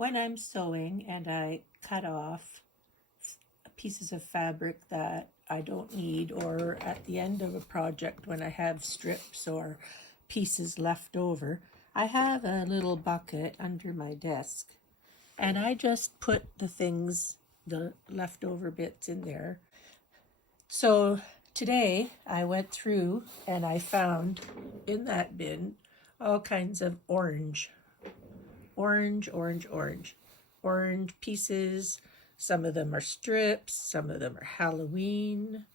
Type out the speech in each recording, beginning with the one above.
when I'm sewing and I cut off pieces of fabric that I don't need, or at the end of a project when I have strips or pieces left over, I have a little bucket under my desk and I just put the things, the leftover bits in there. So today I went through and I found in that bin all kinds of orange pieces. Some of them are strips, some of them are Halloween,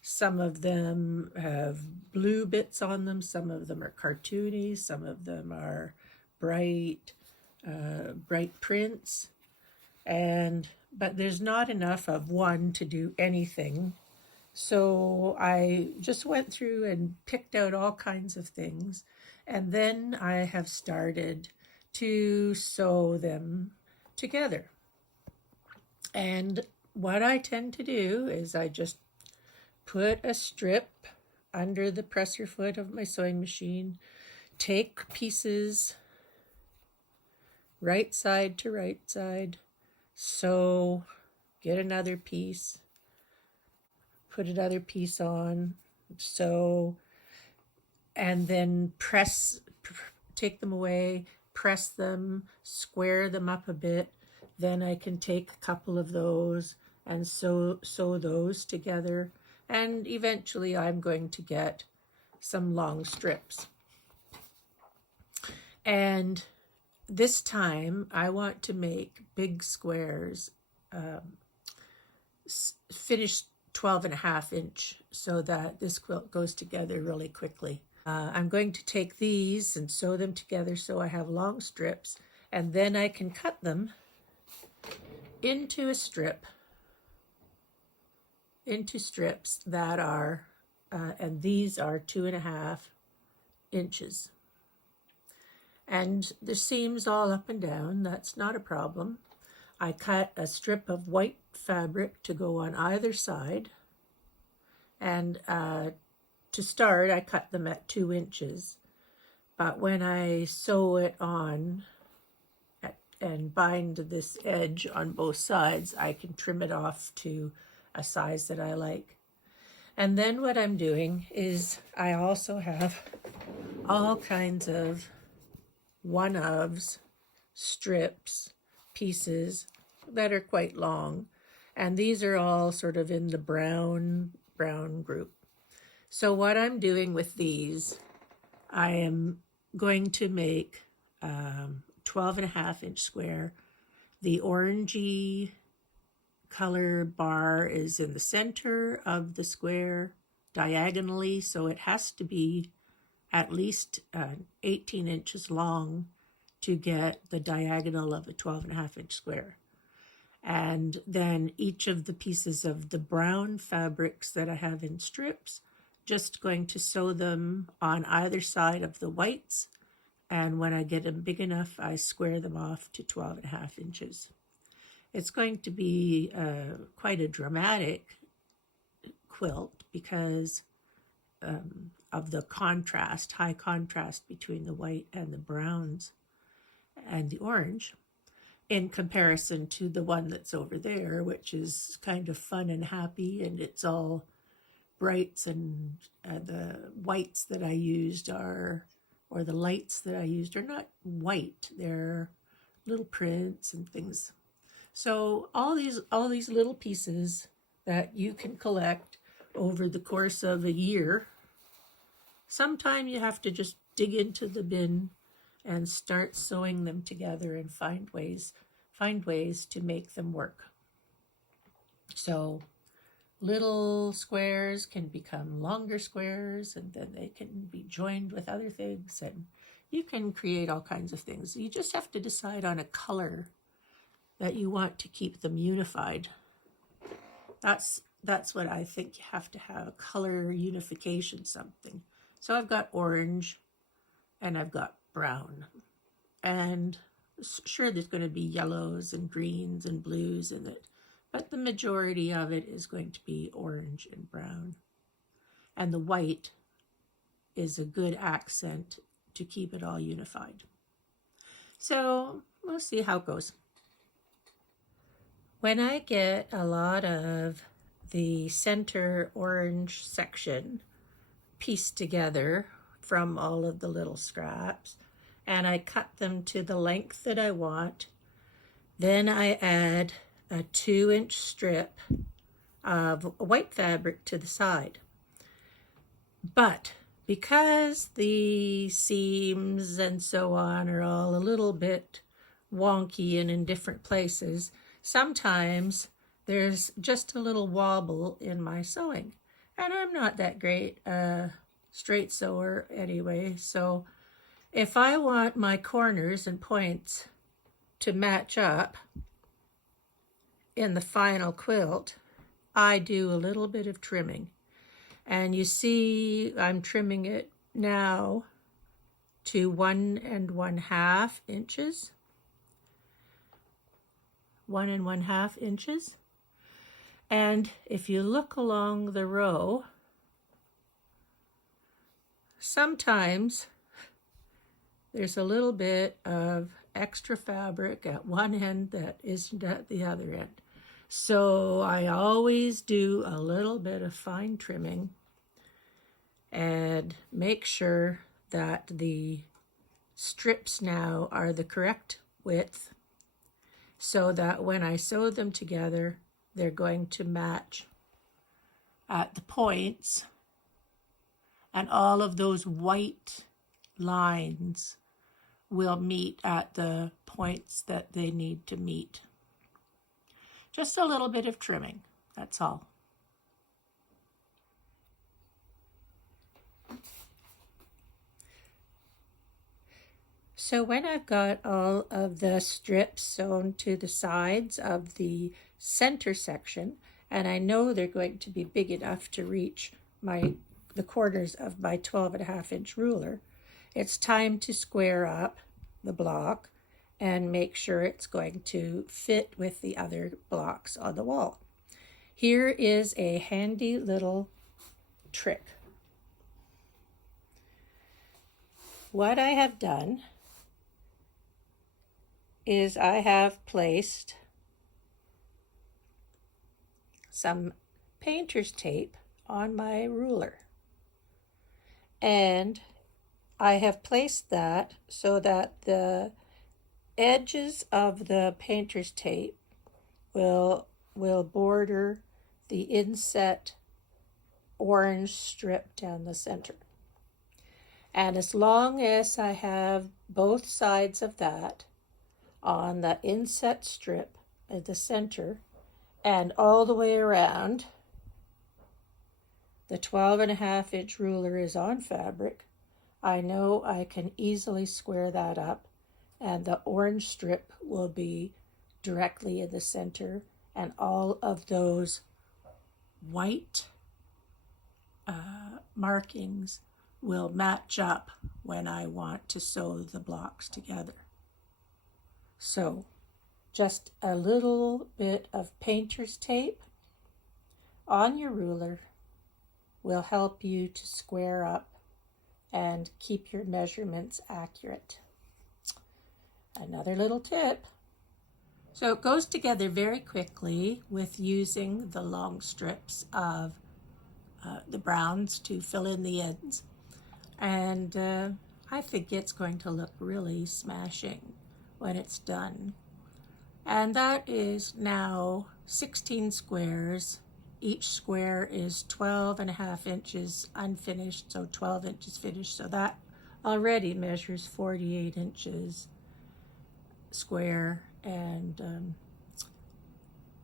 some of them have blue bits on them, some of them are cartoony, some of them are bright prints, but there's not enough of one to do anything. So I just went through and picked out all kinds of things, and then I have started to sew them together. And what I tend to do is I just put a strip under the presser foot of my sewing machine, take pieces right side to right side, sew, get another piece, put another piece on, sew, and then take them away, press them, square them up a bit. Then I can take a couple of those and sew those together. And eventually I'm going to get some long strips. And this time I want to make big squares, finished 12.5 inch, so that this quilt goes together really quickly. I'm going to take these and sew them together so I have long strips, and then I can cut them into strips that are, and these are 2.5 inches. And the seams all up and down, that's not a problem. I cut a strip of white fabric to go on either side, and to start I cut them at 2 inches, but when I sew it on and bind this edge on both sides, I can trim it off to a size that I like. And then what I'm doing is I also have all kinds of one-ofs, strips, pieces that are quite long, and these are all sort of in the brown group. So what I'm doing with these, I am going to make 12.5 inch square. The orangey color bar is in the center of the square diagonally, so it has to be at least 18 inches long to get the diagonal of a 12.5 inch square. And then each of the pieces of the brown fabrics that I have in strips, just going to sew them on either side of the whites, and when I get them big enough, I square them off to 12.5 inches. It's going to be quite a dramatic quilt because of the contrast, high contrast between the white and the browns and the orange, in comparison to the one that's over there, which is kind of fun and happy, and it's all brights, and the whites that I used are, or the lights that I used are not white, they're little prints and things. So all these little pieces that you can collect over the course of a year, sometime you have to just dig into the bin and start sewing them together and find ways to make them work. So little squares can become longer squares, and then they can be joined with other things, and you can create all kinds of things. You just have to decide on a color that you want to keep them unified. That's what I think. You have to have a color unification something. So I've got orange and I've got brown, and sure there's going to be yellows and greens and blues in it, but the majority of it is going to be orange and brown. And the white is a good accent to keep it all unified. So we'll see how it goes. When I get a lot of the center orange section pieced together from all of the little scraps, and I cut them to the length that I want, then I add a 2-inch strip of white fabric to the side. But because the seams and so on are all a little bit wonky and in different places, sometimes there's just a little wobble in my sewing. And I'm not that great straight sewer anyway, so if I want my corners and points to match up in the final quilt, I do a little bit of trimming. And you see I'm trimming it now to 1 1/2 inches. 1 1/2 inches. And if you look along the row, sometimes there's a little bit of extra fabric at one end that isn't at the other end. So I always do a little bit of fine trimming and make sure that the strips now are the correct width so that when I sew them together, they're going to match at the points, and all of those white lines will meet at the points that they need to meet. Just a little bit of trimming, that's all. So when I've got all of the strips sewn to the sides of the center section, and I know they're going to be big enough to reach the corners of my 12 1/2 inch ruler, it's time to square up the block and make sure it's going to fit with the other blocks on the wall. Here is a handy little trick. What I have done is I have placed some painter's tape on my ruler, and I have placed that so that the edges of the painter's tape will border the inset orange strip down the center. And as long as I have both sides of that on the inset strip at the center and all the way around, the 12 1/2 inch ruler is on fabric, I know I can easily square that up, and the orange strip will be directly in the center, and all of those white markings will match up when I want to sew the blocks together. So just a little bit of painter's tape on your ruler will help you to square up and keep your measurements accurate. Another little tip. So it goes together very quickly with using the long strips of the browns to fill in the ends. And I think it's going to look really smashing when it's done. And that is now 16 squares. Each square is 12 1/2 inches unfinished, so 12 inches finished. So that already measures 48 inches square, and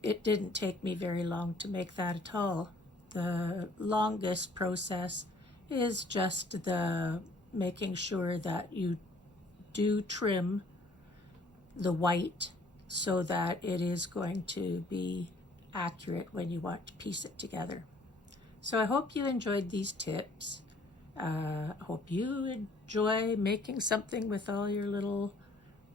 it didn't take me very long to make that at all. The longest process is just the making sure that you do trim the white so that it is going to be accurate when you want to piece it together. So I hope you enjoyed these tips. I hope you enjoy making something with all your little,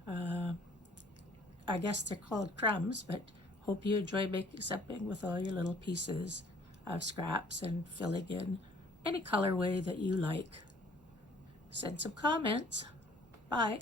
I guess they're called crumbs, but hope you enjoy making something with all your little pieces of scraps and filling in any colorway that you like. Send some comments. Bye.